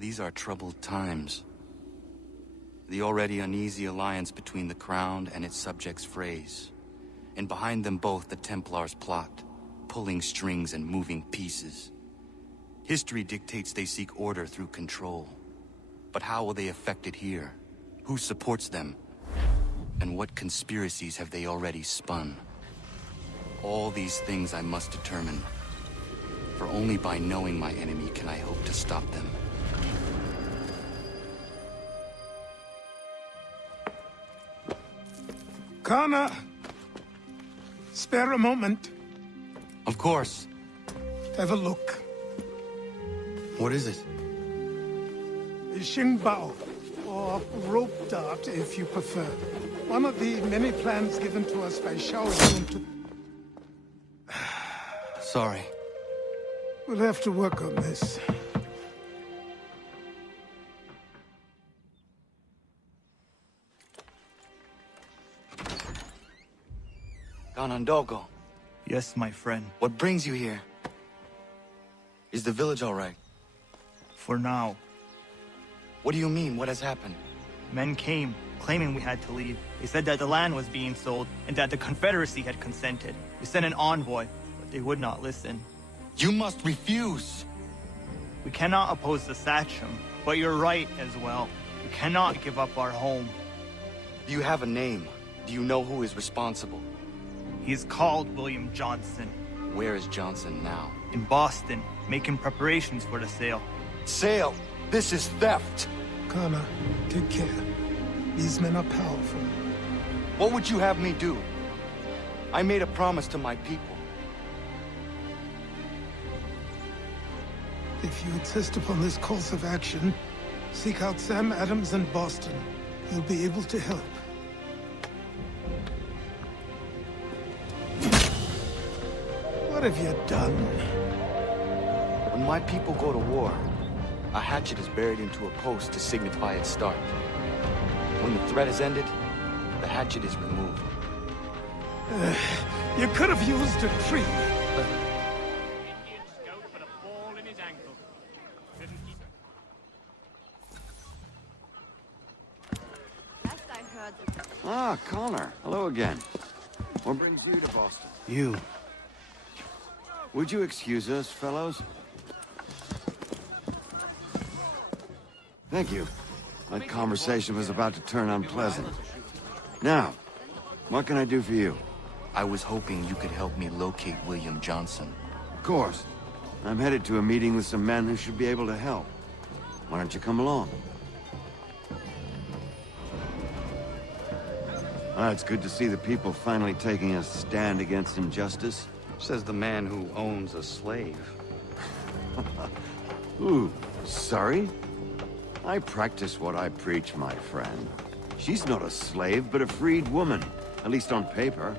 These are troubled times. The already uneasy alliance between the Crown and its subjects frays. And behind them both the Templars plot, pulling strings and moving pieces. History dictates they seek order through control. But how will they affect it here? Who supports them? And what conspiracies have they already spun? All these things I must determine. For only by knowing my enemy can I hope to stop them. Connor! Spare a moment. Of course. Have a look. What is it? Xingbao, or rope dart if you prefer. One of the many plans given to us by Shaolin to... Sorry. We'll have to work on this. Ganondogo, Yes, my friend. what brings you here? Is the village all right? For now. What do you mean? What has happened? Men came, claiming we had to leave. They said that the land was being sold, and that the Confederacy had consented. We sent an envoy, but they would not listen. You must refuse! We cannot oppose the Sachem, but you're right as well. We cannot give up our home. Do you have a name? Do you know who is responsible? He is called William Johnson. Where is Johnson now? In Boston, making preparations for the sale. Sale! This is theft! Connor, take care. These men are powerful. What would you have me do? I made a promise to my people. If you insist upon this course of action, seek out Sam Adams in Boston. He'll be able to help. What have you done? When my people go to war, a hatchet is buried into a post to signify its start. When the threat is ended, the hatchet is removed. You could have used a tree. Ah, Connor. Hello again. What brings you to Boston? You. Would you excuse us, fellows? Thank you. That conversation was about to turn unpleasant. Now, what can I do for you? I was hoping you could help me locate William Johnson. Of course. I'm headed to a meeting with some men who should be able to help. Why don't you come along? It's good to see the people finally taking a stand against injustice. Says the man who owns a slave. Ooh, sorry? I practice what I preach, my friend. She's not a slave, but a freed woman, at least on paper.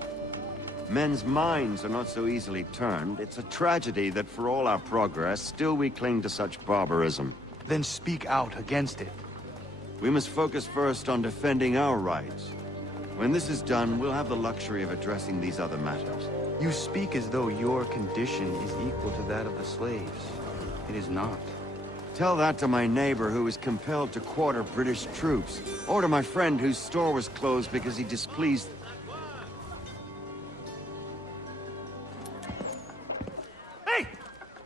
Men's minds are not so easily turned. It's a tragedy that for all our progress, still we cling to such barbarism. Then speak out against it. We must focus first on defending our rights. When this is done, we'll have the luxury of addressing these other matters. You speak as though your condition is equal to that of the slaves. It is not. Tell that to my neighbor who was compelled to quarter British troops, or to my friend whose store was closed because he displeased... Hey!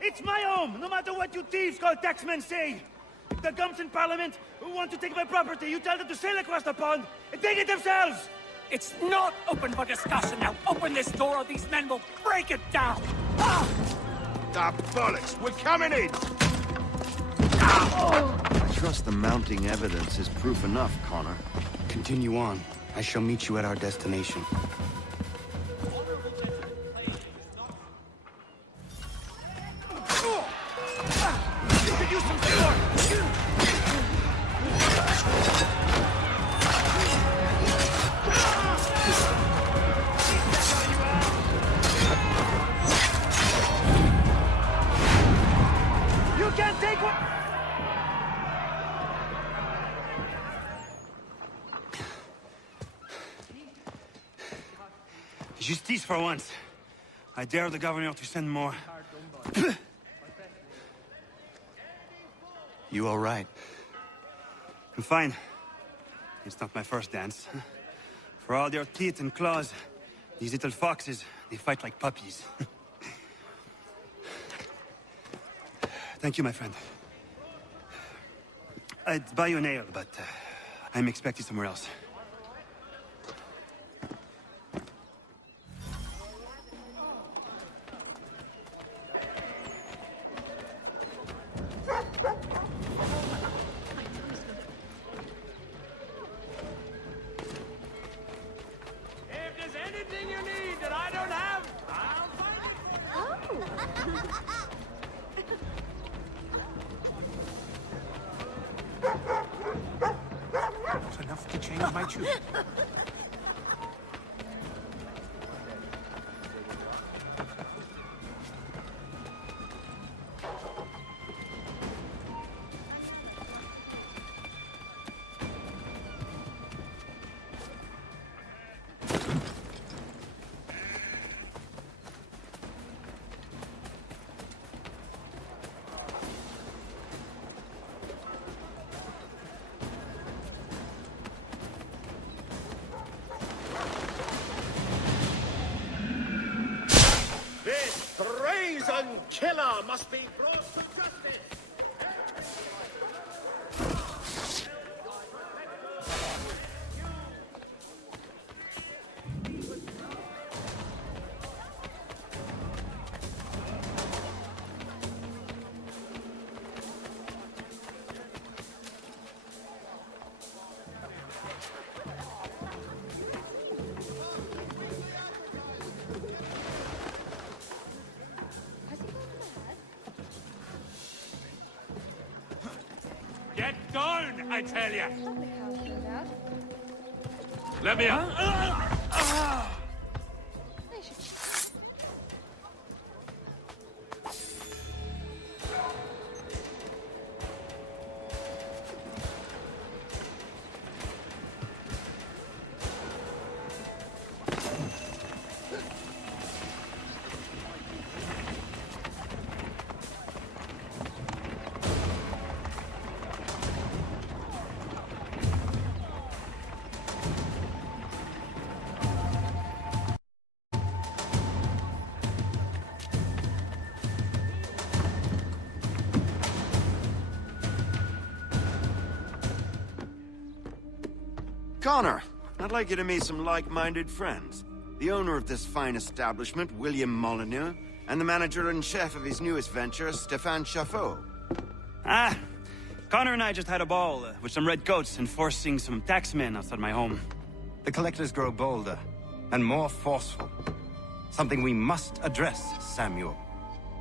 It's my home, no matter what you thieves called taxmen say! If the gums in Parliament who want to take my property, you tell them to sail across the pond and take it themselves! It's not open for discussion now. Open this door or these men will break it down. Ah! Ah, bollocks! We're coming in! I trust the mounting evidence is proof enough, Connor. Continue on. I shall meet you at our destination. You could use some support! You can't take what... Justice for once. I dare the governor to send more. You all right? I'm fine. It's not my first dance. For all their teeth and claws, these little foxes, they fight like puppies. Thank you, my friend. I'd buy you an ale, but I'm expected somewhere else. Enough to change my tune. This brazen killer must be brought to justice! Get down, I tell ya! Thought the cows showed out. Let me out! They should. Connor, I'd like you to meet some like-minded friends. The owner of this fine establishment, William Molyneux, and the manager and chef of his newest venture, Stéphane Chaffeau. Ah, Connor and I just had a ball with some red coats enforcing some taxmen outside my home. The collectors grow bolder and more forceful. Something we must address, Samuel.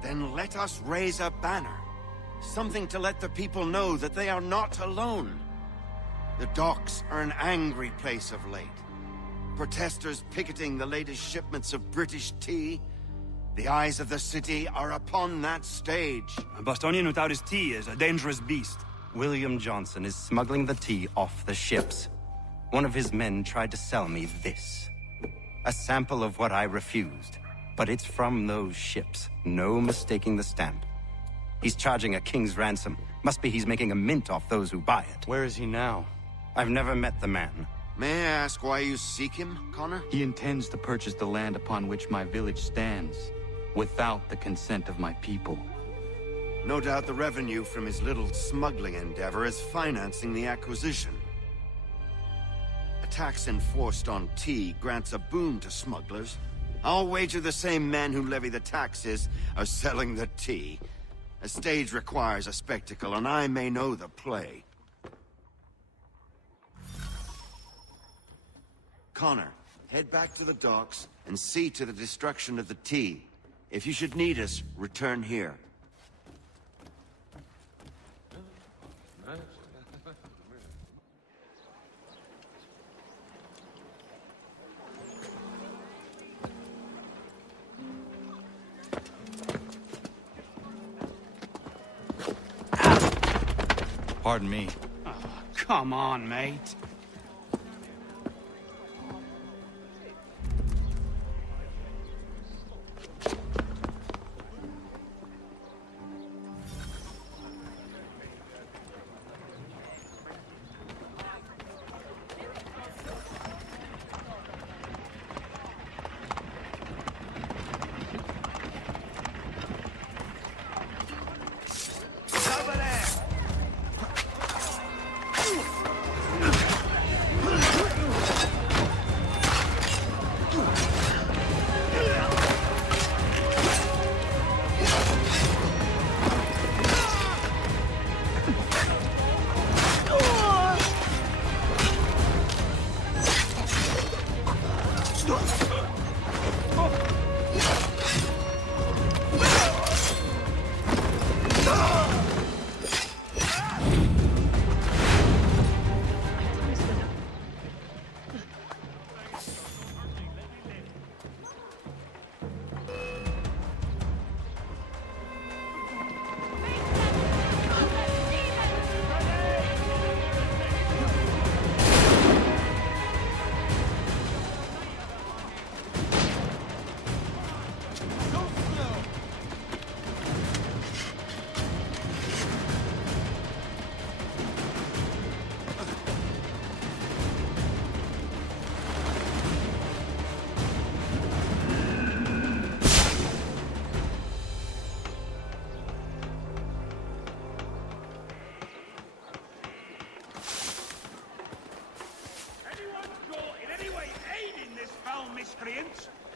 Then let us raise a banner. Something to let the people know that they are not alone. The docks are an angry place of late. Protesters picketing the latest shipments of British tea. The eyes of the city are upon that stage. A Bostonian without his tea is a dangerous beast. William Johnson is smuggling the tea off the ships. One of his men tried to sell me this. A sample of what I refused. But it's from those ships. No mistaking the stamp. He's charging a king's ransom. Must be he's making a mint off those who buy it. Where is he now? I've never met the man. May I ask why you seek him, Connor? He intends to purchase the land upon which my village stands, without the consent of my people. No doubt the revenue from his little smuggling endeavor is financing the acquisition. A tax enforced on tea grants a boon to smugglers. I'll wager the same men who levy the taxes are selling the tea. A stage requires a spectacle, and I may know the play. Connor, head back to the docks and see to the destruction of the tea. If you should need us, return here. Pardon me. Oh, come on, mate.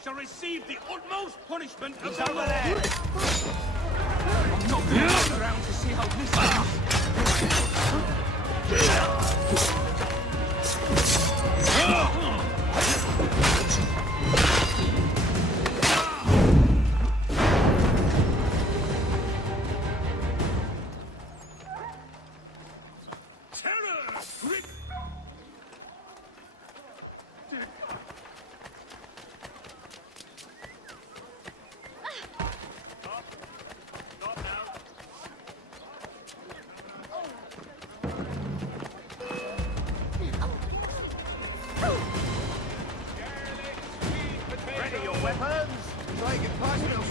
shall receive the utmost punishment of He's the over law. there. I'm not going to wait around to see how this ends. Terror! Grip! Stop now. Ready your weapons. Try and get past them.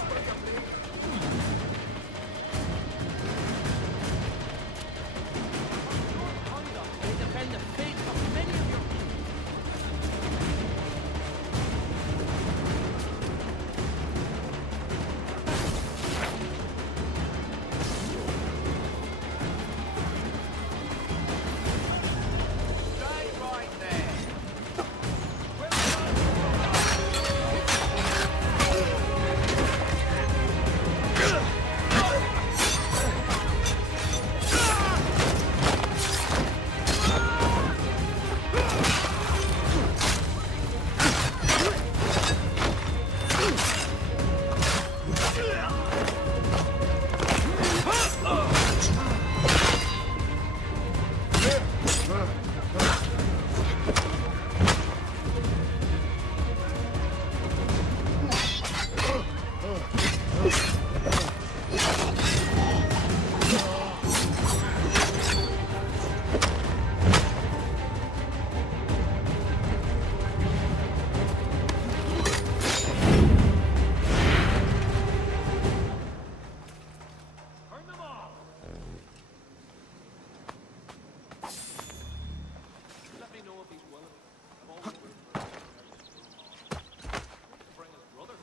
Defend the fate of many of your Stay right there. Let me know if he's willing. Bring his brother.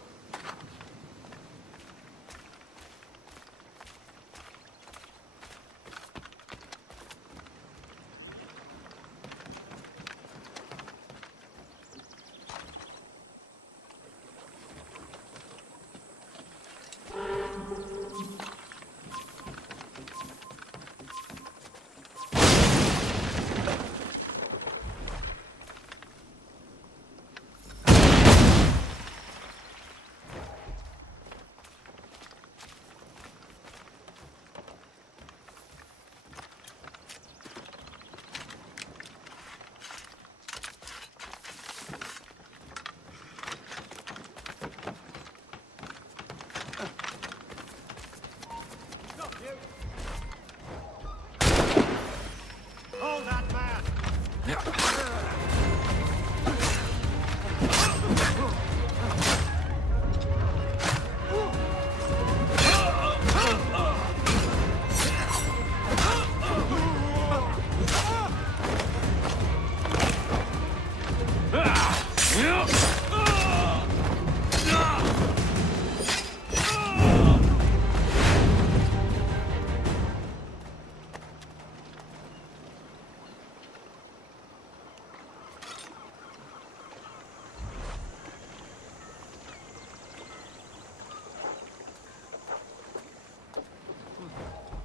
Hold that man.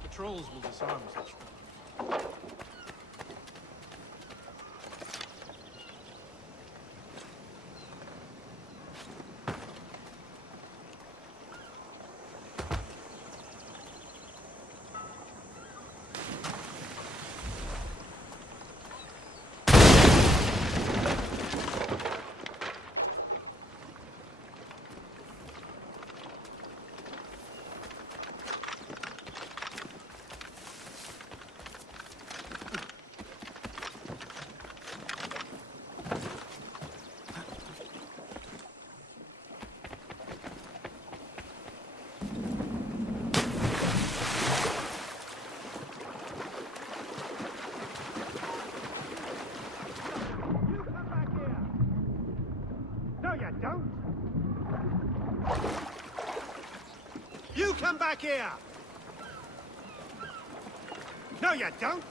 Patrols will disarm such. No, you don't. You come back here. No, you don't.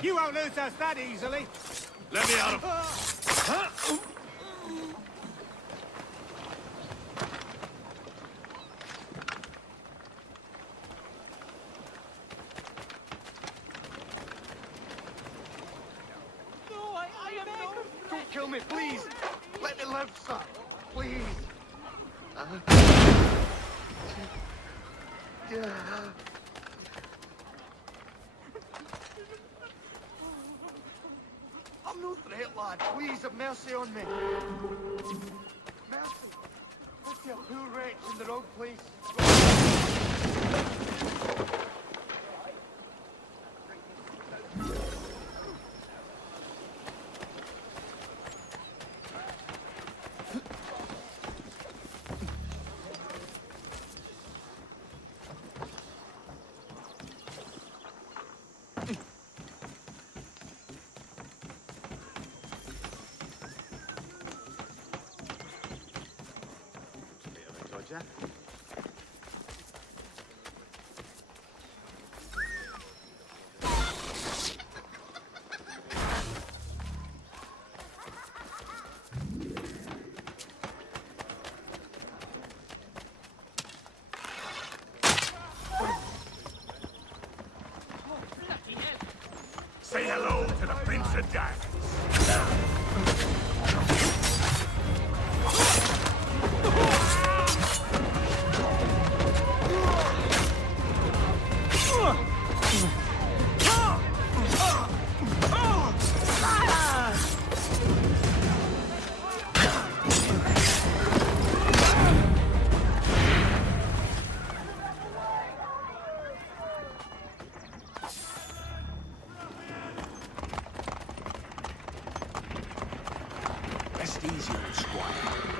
You won't lose us that easily. Let me out of... Don't kill me, please! Let me live, sir! Please! I'm no threat, lad. Please, have mercy on me. Mercy. Put your poor wretch in the wrong place. Say hello to the Prince of Darkness. Rest easy, old squire.